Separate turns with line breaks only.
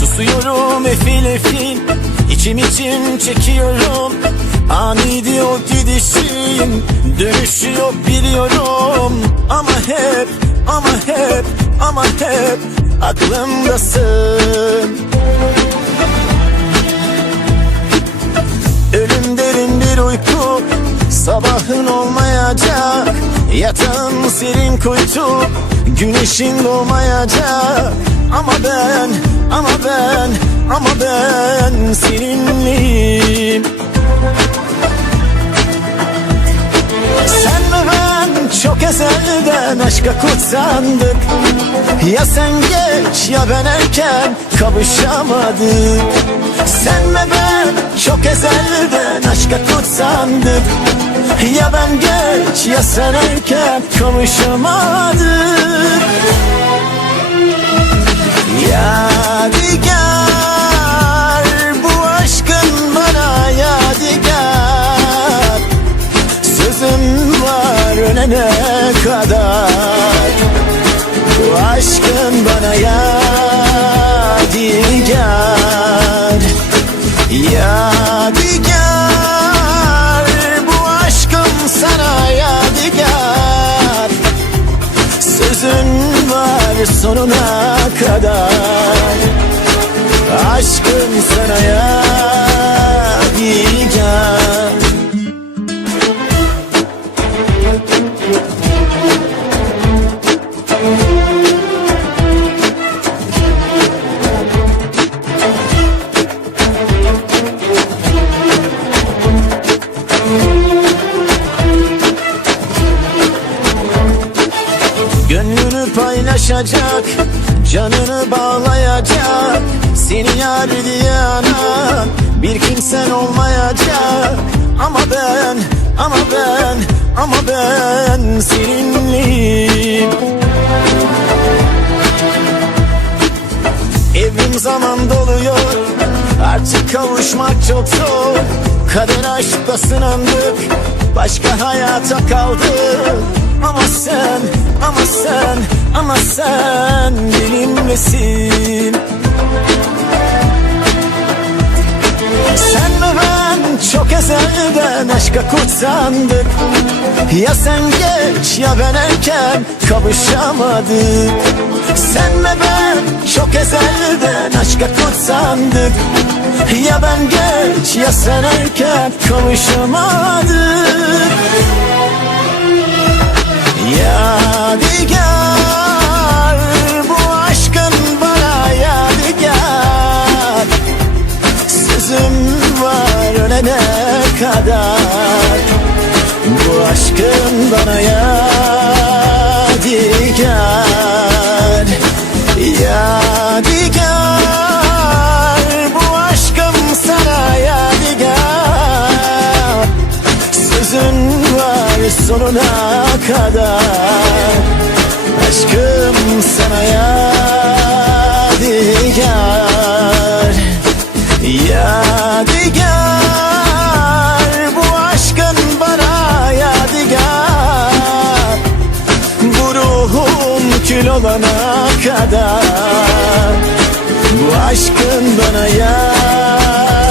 Susuyorum efil efil içim içim çekiyorum. Aniydi o gidişin Dönüşü yok biliyorum. Ama hep ama hep ama hep Aklımdasın Sabahın olmayacak Yatağın serin kuytu Güneşin doğmayacak. Ama ben, ama ben, ama ben seninleyim. Sen ve ben çok ezelden aşka kutsandık. Ya sen geç ya ben erken kavuşamadık. Sen ve aşka kutsandık. Ya ben geç ya sen erken kavuşamadık Yadigar bu aşkın bana yadigar. Sözüm var ölene kadar. Bu aşkın bana sonuna kadar. Aşkım sana yadigar. Gönlünü paylaşacak Canını bağlayacak. Seni yar diye Bir kimsen olmayacak. Ama ben, ama ben, ama ben seninleyim Evim zaman doluyor Artık kavuşmak çok zor. Kader aşkla sınandık Başka hayata kaldık Ama sen, ama sen, ama sen benimlesin Sen ve ben çok ezelden aşka kutsandık. Ya sen geç ya ben erken kavuşamadık. Sen ve ben çok ezelden aşka kutsandık. Ya ben geç ya sen erken kavuşamadık kadar Bu aşkın bana yadigar Yadigar. Bu aşkım sana yadigar. Sözün var sonuna kadar olana kadar. Bu aşkın bana yadigar